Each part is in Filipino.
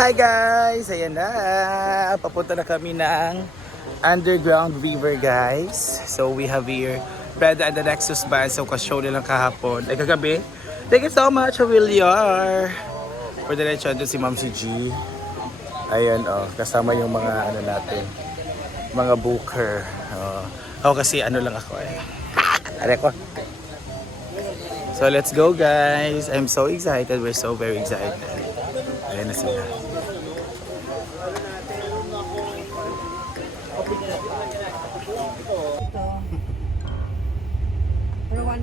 Hi guys! Ayan na! Papunta na kami ng Underground River guys. So we have here Brenda and the Nexus Band. So ka-show nilang kahapon. Ay kagabi. Thank you so much, Williar! For the andun si Ma'am si G. Ayan oh, kasama yung mga ano natin. Mga booker. Oh. Ako kasi ano lang ako eh. Are ko. So let's go guys. I'm so excited. We're so very excited. Ayan na sila.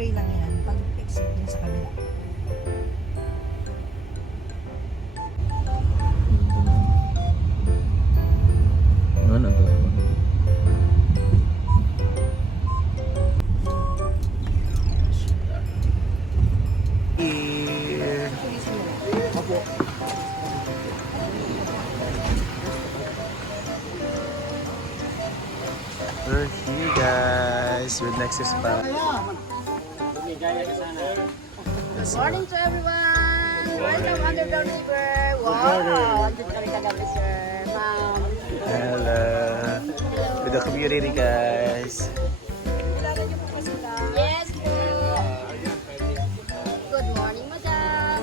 Way lang yan. Pag exit dun sa kabila. Ano to? Here. We're here guys with Nexus pa. Morning to everyone! Welcome Underground River! Wow! Andito kami kagabi, sir. Ma'am. Hello. With the community guys. Yes, po! Good morning, madam!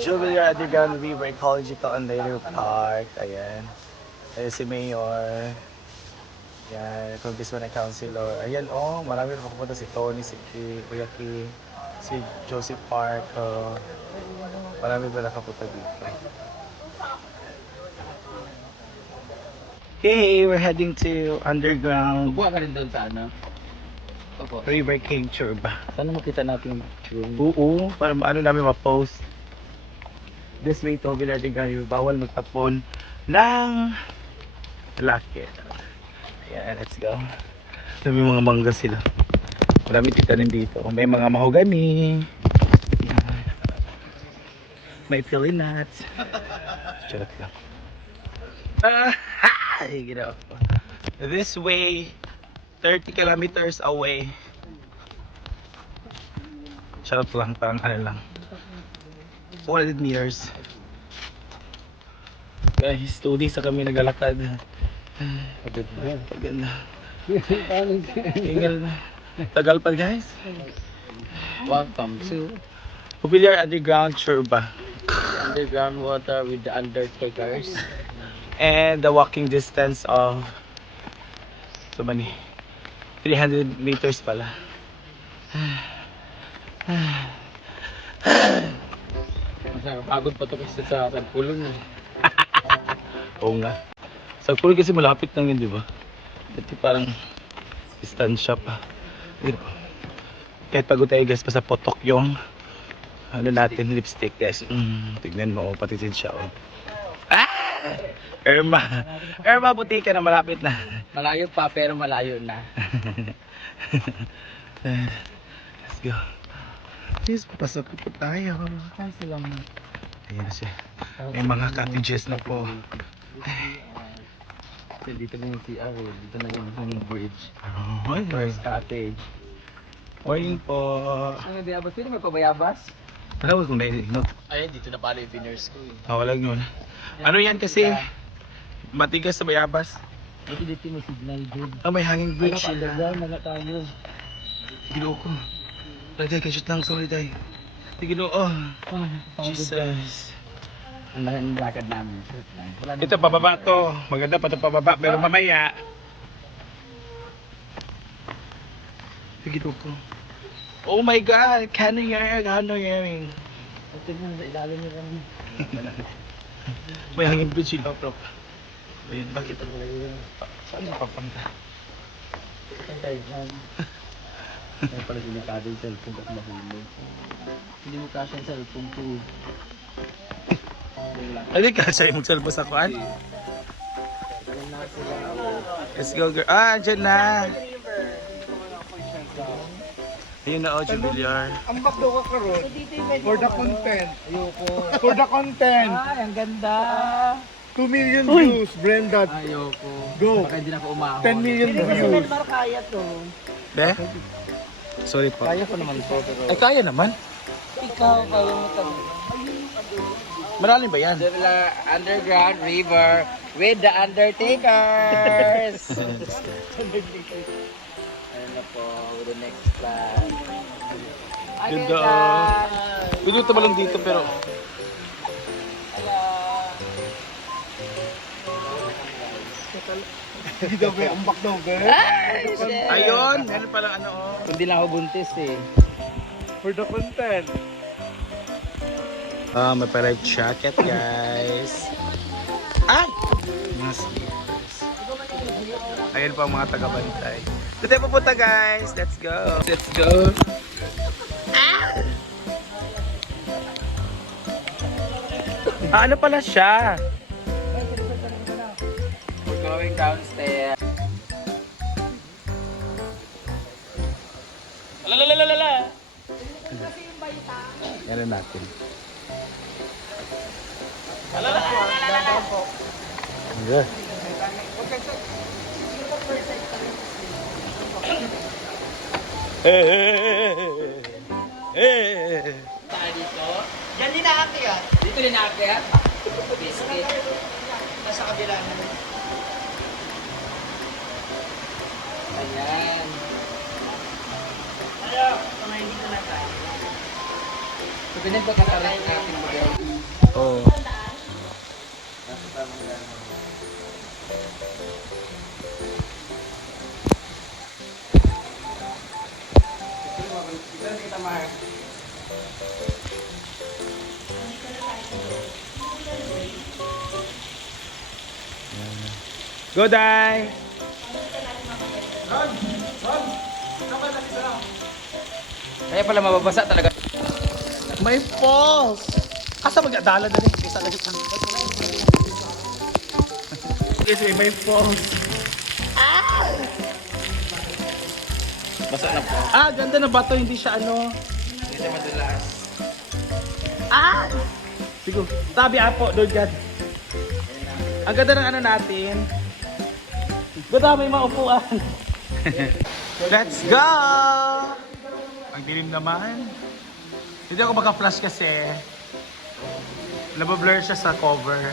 Jubilee Underground River Ecological and Nature Park. Ayan. Ayan si Mayor. Ayan, Congressman and Councilor. Ayan, oh, marami na pupunta si Tony, si Ki, Kuya Ki, si Joseph Park. Oh, marami ba nakapunta dito? Hey, we're heading to Underground Kuha ka rin doon sa ano? Opo. River Cave ba? Sana makita natin yung room. Oo, para ano namin ma-post. This way to Villar de Gallo, bawal magtapon ng laki. Ayan, let's go. Dami mga mangga sila. Marami titanim dito. May mga mahogani. Ayan. May pili nuts. Charot lang. Ah, ginawa ko. This way, 30 kilometers away. Charot lang, parang ano lang. 400 meters. Guys, 2 days na kami naglalakad. Pagod na. Tagal na. Tagal na. Tagal pa guys. Welcome to Popular Underground Churba. underground water with the undertakers. And the walking distance of so many 300 meters pala. Masaya, pagod pa to kasi sa tagpulong eh. Oo nga. Sa Puro kasi malapit lang yun, di ba? Ito parang distansya pa. Yun. Kahit pagod tayo guys pa sa potok yung ano natin, lipstick guys. Mm, tignan mo, oh, pati din siya. Oh. Ah! Irma! Irma, buti ka na malapit na. Malayo pa pero malayo na. Let's go. Yes, papasok po tayo. Kasi lang na. Ayan siya. May mga cottages na po. Kasi dito na yung CR eh. Dito na yung hanging bridge. Oh, First cottage. Morning po. Ano bayabas? Pwede may pabayabas? Wala ko kung naiinot. Ayun, dito na pala yung pinners ko eh. Ah, wala yun. Ano yan kasi? Matigas sa bayabas. Dito dito may signal grid. Ah, may hanging bridge. Bridge. Underground na tayo. Ginoo ko. Lagay ka shoot lang sorry tayo. Ginoo. Oh, Ah, Jesus. Ang ang lakad namin. Wala Ito pababa to. Maganda pa ito pababa pero mamaya. Ginoo ko. Oh my God! Kano yan? Kano yan? Ito na sa ilalim niya kami. May hanging bridge sila, bro. Ayun, bakit? Saan napapunta? Saan tayo dyan? Kaya pala delikado yung cellphone at mahulog. Hindi mo kasya yung cellphone ko. Ay, ka siya yung magsalbo sa kuan. Let's go, girl. Ah, andyan na. Ayun na, oh, Jubiliar. Ang bakdo ka karon for the content. For the content. Ay, ang ganda! 2 million views, Brenda. Ayoko. Go. Baka hindi na ako umahon. 10 million views. Kaya to. Be? Sorry po. Kaya ko naman to, pero... Ay, kaya naman. Ikaw, kaya mo to. Malalim ba yan? The underground river with the undertakers. Ayun na po, with the next plan. Ganda. Pwede mo tabalong dito pero... Hindi daw be, umbak daw be. Ayun! Meron palang ano oh. Hindi lang ako buntis eh. For the content. Ah, may pa-life jacket, guys. Ay! Mga slippers. Ayun pa mga taga-bantay. Dito tayo pupunta, guys. Let's go. Let's go. Ah! Ah, ano pala siya? We're going downstairs. Lalalala. Na natin. Okay. Eh, Tayo dito. Yan din nakakaya. Dito rin aakyat. Biscuit. Nasa kabila na. Ayan. Mga hindi na tayo. So, pinagpagkakalit natin mo guys. Oh. Go, Dai! Kaya pala mababasa talaga. May falls! Asa mag-adala na rin? Isa lagi lang. Yes, may falls. Basa na po. Ah, ganda na bato, hindi siya ano. Hindi siya madulas. Ah! Sige, tabi apo, doon dyan. Ang ganda ng ano natin. Ganda may maupuan. Let's go! Ang dilim naman. Hindi ako maka-flash kasi. Nabablur siya sa cover.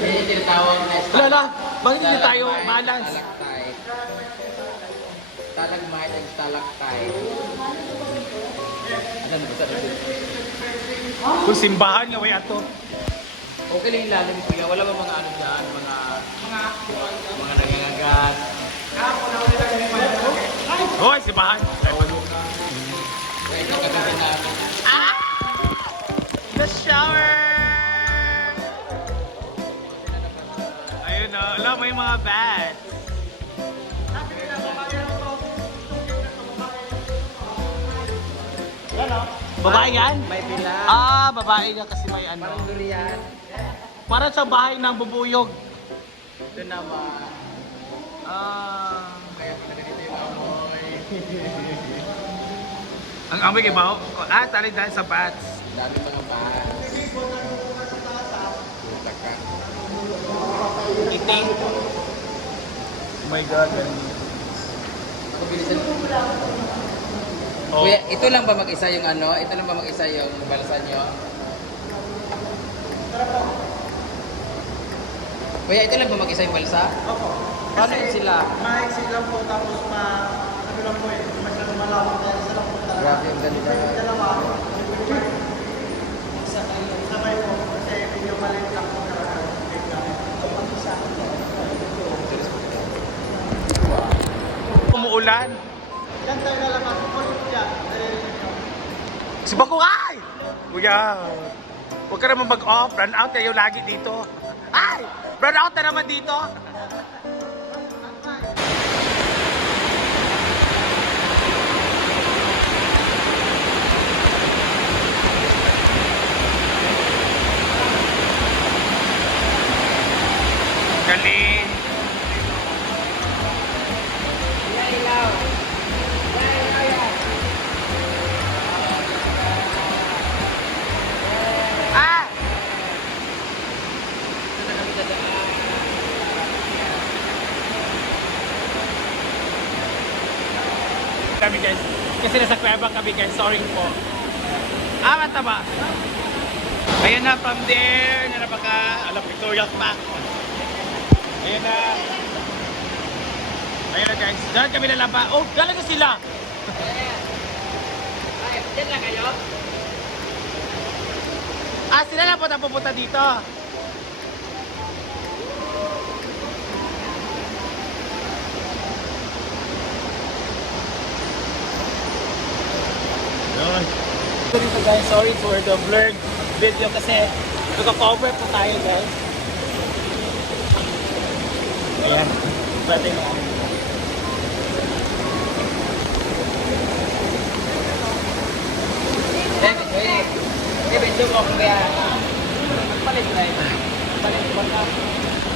Yan yung tinatawag na Lala, bakit hindi tayo balance? Stalactite. Stalagmite and stalactite. Ano ba sa Kung simbahan nga, way ato. Okay lang yung lalim kuya. Wala ba mga ano dyan? Mga... Mga... Mga nangangagat. Hoy, simbahan. Shower! Ayun o, alam mo yung mga bats. Babae yan? May pila. Ah, babae niya kasi may ano. Parang durian. Para sa bahay ng bubuyog. Ito naman. Ah. Kaya pala ganito yung amoy. Ang amoy kay Bao. Ah, tali dahil sa bats. Dami mga bahas. Iting. Oh my God. Bilisan. Oh. Kuya, ito lang ba mag-isa yung ano? Ito lang ba mag-isa yung balsa nyo? Kuya, ito lang ba mag-isa yung balsa? Opo. Paano yun sila? Maiksi lang po tapos ma... Ano lang po eh. Masyadong malawak na isa lang po talaga. Grabe yung ganda. Dalawa. ulan. Si Bako, ay! Kuya, huwag ka naman mag-off. Run out kayo lagi dito. Ay! Run out na naman dito. Galing. Kasi nasa Cueva kami guys, sorry po. Ah, mataba. Ayan na, from there, na napaka, alam, Victoria Park. Ayan na. Ayan na guys, dahil kami lalaba. Oh, galing na sila. Diyan lang kayo? Ah, sila lang po na pupunta dito. Yun. Dito guys, sorry for the blurred video kasi nagka-cover po tayo guys. Ayan. Pwede mo.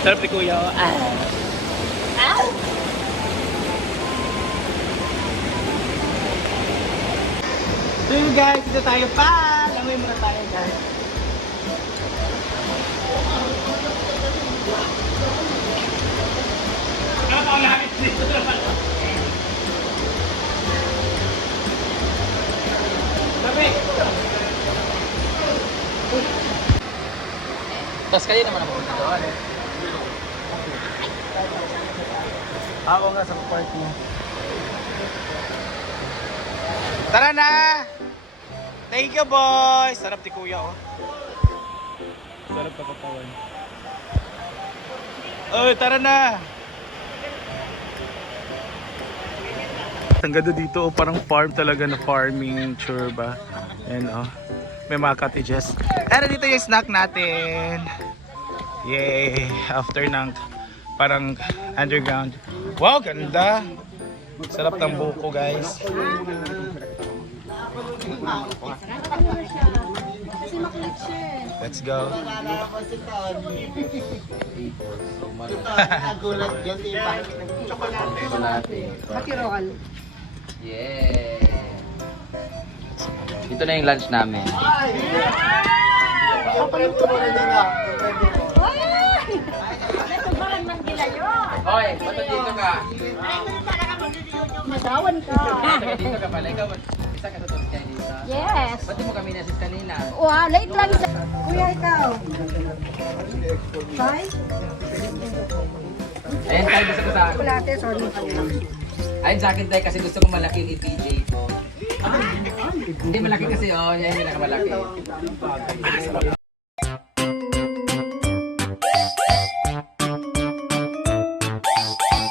Sarap ni Kuya. oh. Ah. So yun guys, dito tayo pa. Langoy muna tayo guys. Ano ang langit dito naman? Tapos kayo naman ang pupunta doon. Ako nga sa park mo. Tara na! Thank you, boys! Sarap ni Kuya, oh. Sarap na katawan. Oh, tara na! Ang ganda dito, oh, parang farm talaga na farming, sure ba? Yan, oh. May mga cottages. Pero dito yung snack natin. Yay! After ng parang underground. Wow, ganda! Sarap ng buko, guys. Let's go. Chocolate. Makiroan. Yeah. Ito na yung lunch namin. Hoy, ba't dito ka? Masawan ka. Taga dito ka pala. Ikaw, isa ka sa. Yes. Ba't di mo kami nasis kanina? Wow, late lang sa... Kuya, ikaw. Bye. Ayun, tayo gusto ko sa... Chocolate, sorry. Ayun sa akin tayo kasi gusto ko malaki yung EPJ ko. Hindi malaki kasi oh, yan yung pinakamalaki.